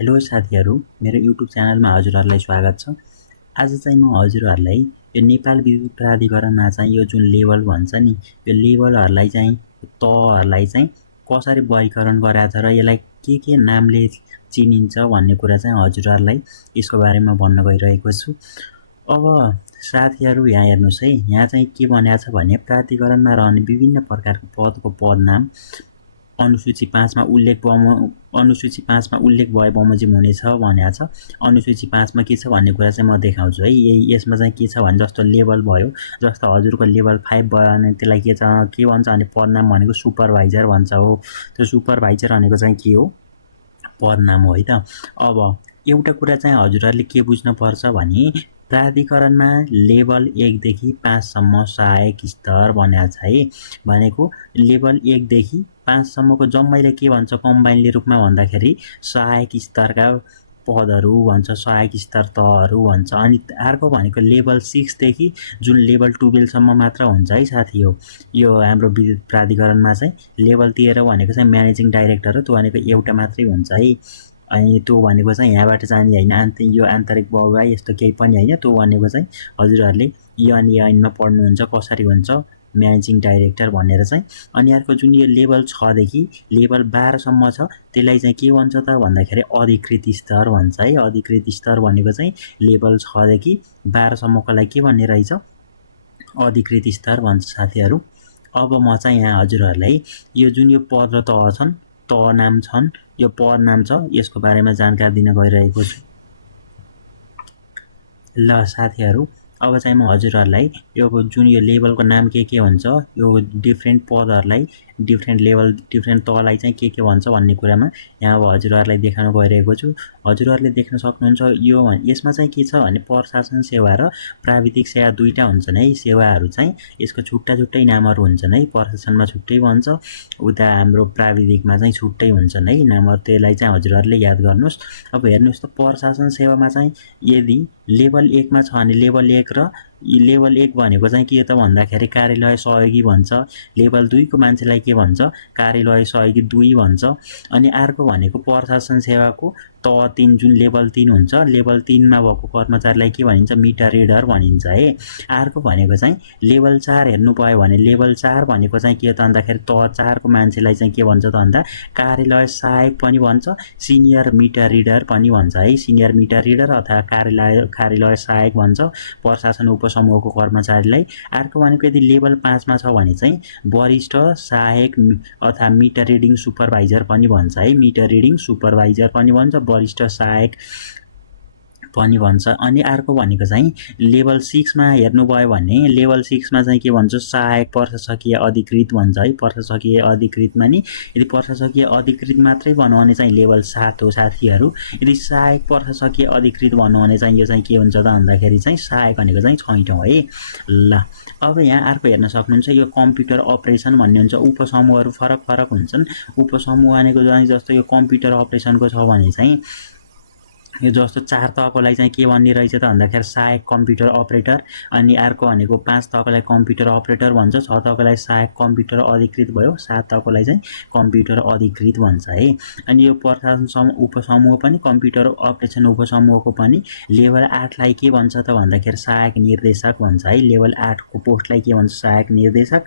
Hello साथीहरू, मेरो YouTube च्यानलमा हजुरहरूलाई स्वागत छ। आज चाहिँ म हजुरहरूलाई यो नेपाल विद्युत प्राधिकरणमा चाहिँ यो जुन लेभल भन्छ नि, यो लेभलहरूलाई चाहिँ तहहरूलाई चाहिँ कसरी वर्गीकरण गराएको छ र यसलाई के नामले चिनिन्छ भन्ने कुरा चाहिँ हजुरहरूलाई यसको बारेमा भन्न गइरहेको छु। अब साथीहरू यहाँ हेर्नुहोस् है, यहाँ चाहिँ के भनेको छ भने प्राधिकरणमा रहने विभिन्न प्रकारको पदको पदनाम अनुसूची 5 मा उल्लेख भए बमोजिम हुनेछ भनेको छ। अनुसूची 5 मा के छ भन्ने कुरा चाहिँ म देखाउँछु है। यसमा चाहिँ के छ भने जस्तो लेभल भयो, जस्तो हजुरको लेभल 5 भयो भने त्यसलाई के भन्छ भने पदनाम भनेको सुपरभाइजर भन्छ हो। त्यो सुपरभाइजर भनेको चाहिँ के हो? पदनाम हो है त। अब एउटा कुरा चाहिँ हजुरहरूले के बुझ्नुपर्छ भने प्राधिकरणमा लेभल 1 देखि 5 सम्म सहायक स्तर भनेको छ है। भनेको लेभल 1 देखि 5 सम्मको जम्मैले के भन्छ कम्बाइनले रूपमा भन्दाखेरि सहायक स्तरका पदहरू भन्छ, सहायक स्तर तहहरू भन्छ। अनि अर्को भनेको लेभल 6 देखि जुन लेभल 12 सम्म मात्र हुन्छ है साथी हो। यो हाम्रो विद्युत प्राधिकरणमा चाहिँ लेभल 13 भनेको चाहिँ म्यानेजिङ डाइरेक्टर हो, त्यो भनेको एउटा मात्रै हुन्छ है। अनि त्यो भनेको चाहिँ यहाँबाट जाने होइन, यो आन्तरिक बहुवाय यस्तो केही पनि होइन। त्यो भनेको चाहिँ हजुरहरूले ऐनमा पढ्नुहुन्छ कसरी हुन्छ म्यानेजिङ डाइरेक्टर भनेर चाहिँ। अनि अर्को जुन यो लेभल 6 देखि लेभल 12 सम्म छ त्यसलाई चाहिँ के भन्छ त भन्दाखेरि अधिकृत स्तर भन्छ है। अधिकृत स्तर भनेको चाहिँ लेभल 6 देखि 12 सम्मकोलाई के भन्ने रहेछ? अधिकृत स्तर भन्छ साथीहरू। अब म चाहिँ यहाँ हजुरहरूलाई यो जुन यो पद र तह छन्, तह नाम छन्, यो पद नाम छ, यसको बारेमा जानकारी दिन गइरहेको छु। ल साथीहरू, अब चाहिँ म हजुरहरूलाई यो जुन यो लेभलको नाम के हुन्छ, यो डिफ्रेन्ट पदहरूलाई डिफ्रेन्ट लेभल डिफ्रेन्ट तहलाई चाहिँ के भन्छ भन्ने कुरामा यहाँ अब हजुरहरूलाई देखाउन गइरहेको छु। हजुरहरूले देख्न सक्नुहुन्छ यो यसमा चाहिँ के छ भने प्रशासन सेवा र प्राविधिक सेवा दुईटा हुन्छन् है। सेवाहरू चाहिँ यसको छुट्टा छुट्टै नामहरू हुन्छन् है। प्रशासनमा छुट्टै भन्छ, उता हाम्रो प्राविधिकमा चाहिँ छुट्टै हुन्छन् है नामहरू। त्यसलाई चाहिँ हजुरहरूले याद गर्नुहोस्। अब हेर्नुहोस् त, प्रशासन सेवामा चाहिँ यदि लेभल 1 मा छ भने लेभल 1 र लेभल 1 भनेको चाहिँ के त भन्दाखेरि कार्यालय सहयोगी भन्छ। लेभल 2 को मान्छेलाई के भन्छ? कार्यालय सहयोगी 2 भन्छ। अनि अर्को भनेको प्रशासन सेवाको तह 3 जुन लेभल 3 हुन्छ, लेभल 3 मा भएको कर्मचारीलाई के भनिन्छ? मिटर रिडर भनिन्छ है। अर्को भनेको चाहिँ लेभल 4 हेर्नु भयो भने लेभल 4 भनेको चाहिँ के त भन्दाखेरि तह 4 को मान्छेलाई चाहिँ के भन्छ त भन्दा कार्यालय सहायक पनि भन्छ, सिनियर मिटर रिडर पनि भन्छ है। सिनियर मिटर रिडर अथवा कार्यालय सहायक भन्छ प्रशासन उपसमूहको कर्मचारीलाई। अर्को भनेको यदि लेभल 5 मा छ भने चाहिँ वरिष्ठ सहायक अथवा मिटर रिडिङ सुपरभाइजर पनि भन्छ है। मिटर रिडिङ सुपरभाइजर पनि भन्छ, वरिष्ठ सहायक पनि भन्छ। अनि अर्को भनेको चाहिँ लेभल 6 मा हेर्नुभयो भने लेभल 6 मा चाहिँ के भन्छ? सहायक प्रशासकीय अधिकृत भन्छ है। प्रशासकीय अधिकृतमा नि यदि प्रशासकीय अधिकृत मात्रै भन्नु भने चाहिँ लेभल 7 हो साथीहरू। यदि सहायक प्रशासकीय अधिकृत भन्नु भने चाहिँ यो चाहिँ के हुन्छ त भन्दाखेरि चाहिँ सहायक भनेको चाहिँ छैटौँ है। ल अब यहाँ अर्को हेर्न सक्नुहुन्छ, यो कम्प्युटर अपरेसन भन्ने हुन्छ। उपसमूहहरू फरक फरक हुन्छन्। उपसमूह भनेको चाहिँ जस्तो यो कम्प्युटर अपरेसनको छ भने चाहिँ यो जस्तो 4 तहकोलाई चाहिँ के भन्ने रहेछ त भन्दाखेरि सहायक कम्प्युटर अपरेटर। अनि अर्को भनेको 5 तहकोलाई कम्प्युटर अपरेटर भन्छ, 6 तहकोलाई सहायक कम्प्युटर अधिकृत भयो, 7 तहकोलाई चाहिँ कम्प्युटर अधिकृत भन्छ है। अनि यो प्रशासन उपसमूह पनि कम्प्युटर अपरेसन उपसमूहको पनि लेभल 8 लाई के भन्छ त भन्दाखेरि सहायक निर्देशक भन्छ है। लेभल 8 को पोस्टलाई के भन्छ? सहायक निर्देशक।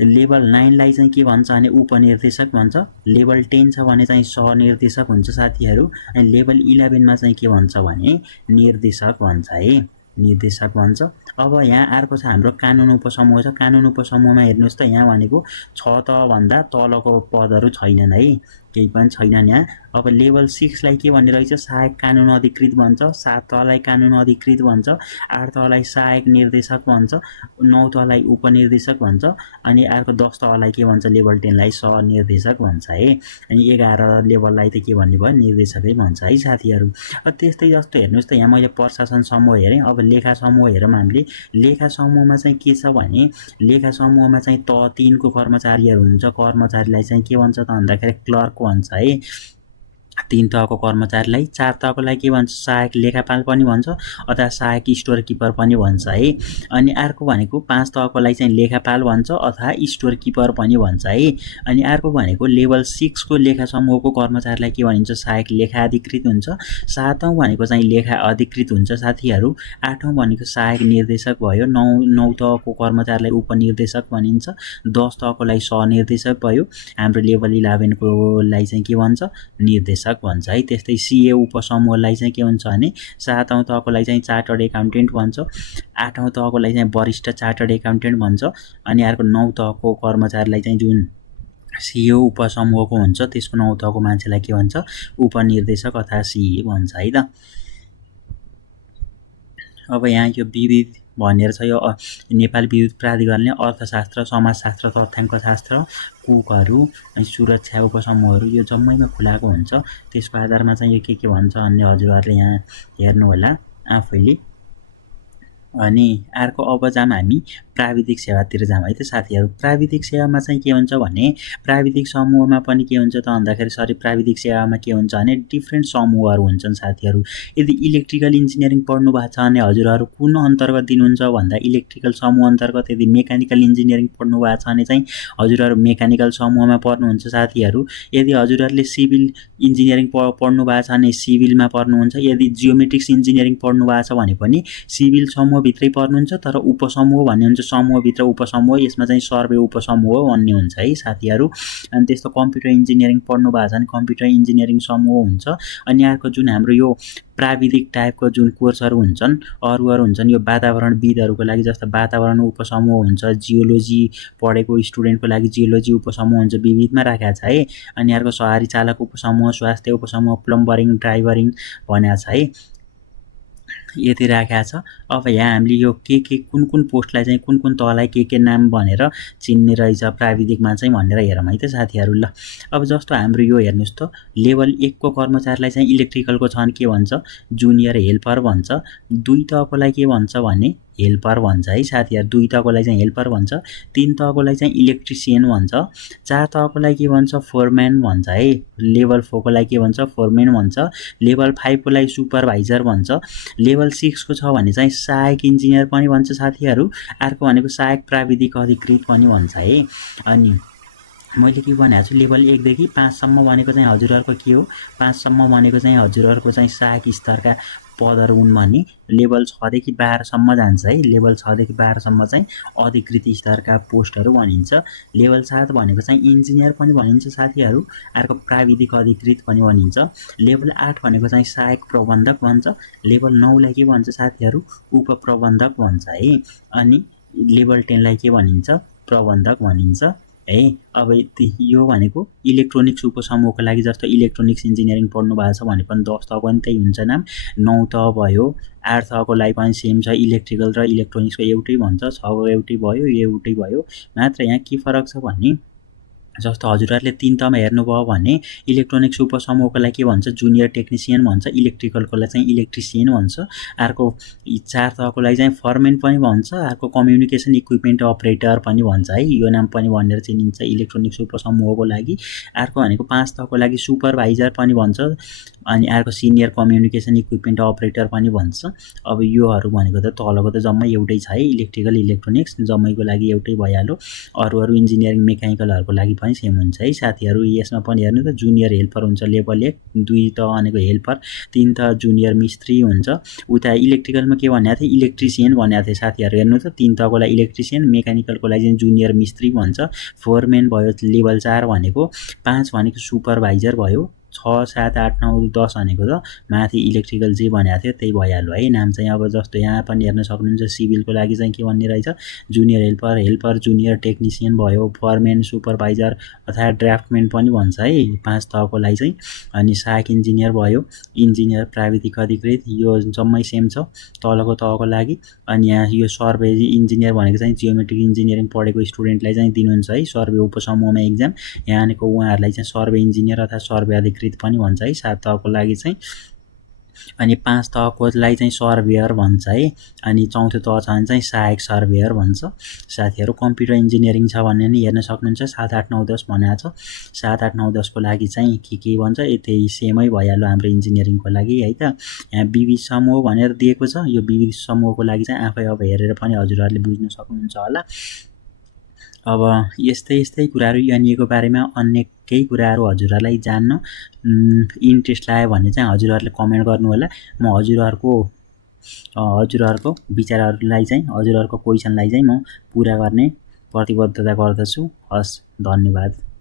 लेभल 9 लाई चाहिँ के भन्छ भने उपनिर्देशक भन्छ। लेभल 10 छ भने चाहिँ सहनिर्देशक हुन्छ साथीहरू। अनि लेभल 11 मा चाहिँ के भन्छ भने निर्देशक भन्छ है, निर्देशक भन्छ। अब यहाँ अर्को छ हाम्रो कानुन उपसमूह छ। कानुन उपसमूहमा हेर्नुहोस् त, यहाँ भनेको 6 तहभन्दा तलको पदहरू छैनन् है, केही पनि छैनन् यहाँ। अब लेभल 6 लाई के भन्ने रहेछ? सहायक कानुन अधिकृत भन्छ, 7 तहलाई कानुन अधिकृत भन्छ, 8 तहलाई सहायक निर्देशक भन्छ, 9 तहलाई उपनिर्देशक भन्छ। अनि अर्को 10 तहलाई के भन्छ? लेभल 10 लाई सहनिर्देशक भन्छ है। अनि 11 लेभललाई त के भन्ने भयो? निर्देशकै भन्छ है साथीहरू। त्यस्तै जस्तो हेर्नुहोस् त, यहाँ मैले प्रशासन समूह हेरेँ। अब लेखा समूह हेरौँ हामीले। लेखा समूहमा चाहिँ के छ भने लेखा समूहमा चाहिँ तह 3 को कर्मचारीहरू हुन्छ। कर्मचारीलाई चाहिँ के भन्छ त भन्दाखेरि क्लर्क भन्छ है। 3 तहको कर्मचारीलाई, 4 तहको लागि के भन्छ सहायक लेखापाल पनि भन्छ अथवा सहायक स्टोर किपर पनि भन्छ है। अनि अर्को भनेको 5 तहको लागि चाहिँ लेखापाल भन्छ अथवा स्टोर किपर पनि भन्छ है। अनि अर्को भनेको लेभल 6 को लेखा समूहको कर्मचारीलाई के भनिन्छ सहायक लेखा अधिकृत हुन्छ। 7औं भनेको चाहिँ लेखा अधिकृत हुन्छ साथीहरू। 8औं भनेको सहायक निर्देशक भयो। 9 तहको कर्मचारीलाई उपनिर्देशक भनिन्छ। 10 तहको लागि सहनिर्देशक भयो। हाम्रो लेभल 11 को लागि चाहिँ के भन्छ निर्देशक भन्छ है। त्यस्तै सीए उपसमूहलाई चाहिँ के हुन्छ भने 7औं तहको लागि चाहिँ चार्टर्ड एकाउन्टेन्ट भन्छ। 8औं तहको लागि चाहिँ वरिष्ठ चार्टर्ड एकाउन्टेन्ट भन्छ। अनि अर्को 9 तहको कर्मचारीलाई चाहिँ जुन सीए उपसमूहको हुन्छ त्यसको 9 तहको मान्छेलाई के भन्छ उपनिर्देशक अथवा सीए भन्छ है त। अब यहाँ यो विविध भनेर छ। यो नेपाल विद्युत प्राधिकरणले अर्थशास्त्र, समाजशास्त्र, तथ्याङ्कशास्त्र, कुकहरू, सुरक्षा उपसमूहहरू यो जम्मैमा खुलाएको हुन्छ। त्यसको आधारमा चाहिँ यो के भन्छ भन्ने हजुरहरूले यहाँ हेर्नु होला आफैले। अनि अर्को अब जाम हामी प्राविधिक सेवातिर जाम है त साथीहरू। प्राविधिक सेवामा चाहिँ के हुन्छ भने प्राविधिक समूहमा पनि के हुन्छ त भन्दाखेरि सरी प्राविधिक सेवामा के हुन्छ भने डिफ्रेन्ट समूहहरू हुन्छन् साथीहरू। यदि इलेक्ट्रिकल इन्जिनियरिङ पढ्नु भएको छ भने हजुरहरू कुन अन्तर्गत दिनुहुन्छ भन्दा इलेक्ट्रिकल समूह अन्तर्गत। यदि मेकानिकल इन्जिनियरिङ पढ्नु भएको छ भने चाहिँ हजुरहरू मेकानिकल समूहमा पर्नुहुन्छ साथीहरू। यदि हजुरहरूले सिभिल इन्जिनियरिङ पढ्नु भएको छ भने सिभिलमा पर्नुहुन्छ। यदि जियोमेट्रिक्स इन्जिनियरिङ पढ्नु भएको छ भने पनि सिभिल समूहभित्रै पर्नुहुन्छ। तर उपसमूह भन्ने हुन्छ समूहभित्र उपसमूह, यसमा चाहिँ सर्वे उपसमूह भन्ने हुन्छ है साथीहरू। अनि त्यस्तो कम्प्युटर इन्जिनियरिङ पढ्नु भएको छ भने कम्प्युटर इन्जिनियरिङ समूह हुन्छ। अनि अर्को जुन हाम्रो यो प्राविधिक टाइपको जुन कोर्सहरू हुन्छन् अरू हुन्छन् यो वातावरणविदहरूको लागि जस्तो वातावरण उपसमूह हुन्छ। जियोलोजी पढेको स्टुडेन्टको लागि जियोलोजी उपसमूह हुन्छ, विविधमा राखेको छ है। अनि अर्को सवारी चालक उपसमूह, स्वास्थ्य उपसमूह, प्लम्बरिङ, ड्राइभरिङ भनेको छ है, यति राखेको छ। अब यहाँ हामीले यो के कुन कुन पोस्टलाई चाहिँ कुन तहलाई के नाम भनेर चिन्ने रहेछ प्राविधिकमा चाहिँ भनेर हेरौँ है त साथीहरू। ल अब जस्तो हाम्रो यो हेर्नुहोस् त लेभल 1 को कर्मचारीलाई चाहिँ इलेक्ट्रिकलको छ भने के भन्छ जुनियर हेल्पर भन्छ। 2 तहको लागि के भन्छ भने हेल्पर भन्छ है साथीहरू। 2 तहको लागि चाहिँ हेल्पर भन्छ। 3 तहको लागि चाहिँ इलेक्ट्रिसियन भन्छ। 4 तहको लागि के भन्छ फोरम्यान भन्छ है। लेभल 4 को लागि के भन्छ फोरम्यान भन्छ। लेभल 5 को लागि सुपरभाइजर भन्छ। लेभल 6 को छ भने चाहिँ सहायक इन्जिनियर पनि भन्छ साथीहरू। अर्को भनेको सहायक प्राविधिक अधिकृत पनि भन्छ है। अनि मैले के भनेको छु लेभल 1 देखि 5 सम्म भनेको चाहिँ हजुरहरूको के हो 5 सम्म भनेको चाहिँ हजुरहरूको चाहिँ सहायक स्तरका पदहरू हुन् भने लेभल 6 देखि 12 सम्म जान्छ है। लेभल 6 देखि 12 सम्म चाहिँ अधिकृत स्तरका पोस्टहरू भनिन्छ। लेभल 7 भनेको चाहिँ इन्जिनियर पनि भनिन्छ साथीहरू। अर्को प्राविधिक अधिकृत पनि भनिन्छ। लेभल 8 भनेको चाहिँ सहायक प्रबन्धक भन्छ। लेभल 9 लाई के भन्छ साथीहरू उपप्रबन्धक भन्छ है। अनि लेभल 10 लाई के भनिन्छ प्रबन्धक भनिन्छ है। अब यो भनेको इलेक्ट्रोनिक्स उपसमूहको लागि जस्तो इलेक्ट्रोनिक्स इन्जिनियरिङ पढ्नु भएको छ भने पनि 10 तहको पनि त्यही हुन्छ नाम। 9 तह भयो। 8 तहको लागि पनि सेम छ, इलेक्ट्रिकल र इलेक्ट्रोनिक्सको एउटै भन्छ। 6 को एउटै भयो, एउटै भयो। मात्र यहाँ के फरक छ भने जस्तो हजुरहरूले 3 तहमा हेर्नुभयो भने इलेक्ट्रोनिक्स उपसमूहको लागि के भन्छ जुनियर टेक्निसियन भन्छ। इलेक्ट्रिकलको लागि चाहिँ इलेक्ट्रिसियन भन्छ। अर्को 4 तहको लागि चाहिँ फरमेन पनि भन्छ। अर्को कम्युनिकेसन इक्विपमेन्ट अपरेटर पनि भन्छ है। यो नाम पनि भनेर चिनिन्छ इलेक्ट्रोनिक्स उपसमूहको लागि। अर्को भनेको 5 तहको लागि सुपरभाइजर पनि भन्छ। अनि अर्को सिनियर कम्युनिकेसन इक्विपमेन्ट अपरेटर पनि भन्छ। अब योहरू भनेको त तलको त जम्मै एउटै छ है। इलेक्ट्रिकल इलेक्ट्रोनिक्स जम्मैको लागि एउटै भइहाल्यो। अरू इन्जिनियरिङ मेकानिकलहरूको लागि पनि सेम हुन्छ है साथीहरू। यसमा पनि हेर्नु त जुनियर हेल्पर हुन्छ लेभल 1। 2 तह भनेको हेल्पर। 3 तह जुनियर मिस्त्री हुन्छ। उता इलेक्ट्रिकलमा के भनेको थियो इलेक्ट्रिसियन भनेको थियो साथीहरू। हेर्नु त 3 तहको लागि इलेक्ट्रिसियन, मेकानिकलको लागि चाहिँ जुनियर मिस्त्री भन्छ। फोरमेन भयो लेभल 4 भनेको। 5 भनेको सुपरभाइजर भयो। 6, 7, 8, 9, 10 भनेको त माथि इलेक्ट्रिकल जे भनेको थियो त्यही भइहाल्यो है नाम चाहिँ। अब जस्तो यहाँ पनि हेर्न सक्नुहुन्छ सिभिलको लागि चाहिँ के भन्ने रहेछ जुनियर हेल्पर, जुनियर टेक्निसियन भयो। फरमेन, सुपरभाइजर अथवा ड्राफ्टमेन पनि भन्छ है 5 तहको लागि चाहिँ। अनि सहायक इन्जिनियर भयो, इन्जिनियर, प्राविधिक अधिकृत, यो जम्मै सेम छ तलको तहको लागि। अनि यहाँ यो सर्वे इन्जिनियर भनेको चाहिँ जियोमेट्रिक इन्जिनियरिङ पढेको स्टुडेन्टलाई चाहिँ दिनुहुन्छ है सर्वे उपसमूहमा एक्जाम। यहाँको उहाँहरूलाई चाहिँ सर्वे इन्जिनियर अथवा सर्वे अधिकृत पनि भन्छ है 7 तहको लागि चाहिँ। अनि 5 तहकोलाई चाहिँ सर्भेयर भन्छ है। अनि चौथो तह छ भने चाहिँ सहायक सर्भेयर भन्छ। साथीहरू कम्प्युटर इन्जिनियरिङ छ भने नि हेर्न सक्नुहुन्छ 7, 8, 9, 10 भनेको छ। 7, 8, 9, 10 को लागि चाहिँ के भन्छ त्यही सेमै भइहाल्यो हाम्रो इन्जिनियरिङको लागि है त। यहाँ विविध समूह भनेर दिएको छ। यो विविध समूहको लागि चाहिँ आफै अब हेरेर पनि हजुरहरूले बुझ्न सक्नुहुन्छ होला। अब यस्तै कुराहरू एनइएको बारेमा अन्य केही कुराहरू हजुरहरूलाई जान्न इन्ट्रेस्ट लाग्यो भने चाहिँ हजुरहरूले कमेन्ट गर्नु होला। म हजुरहरूको विचारहरूलाई चाहिँ हजुरहरूको क्वेसनलाई चाहिँ म पुरा गर्ने प्रतिबद्धता गर्दछु। हस्, धन्यवाद।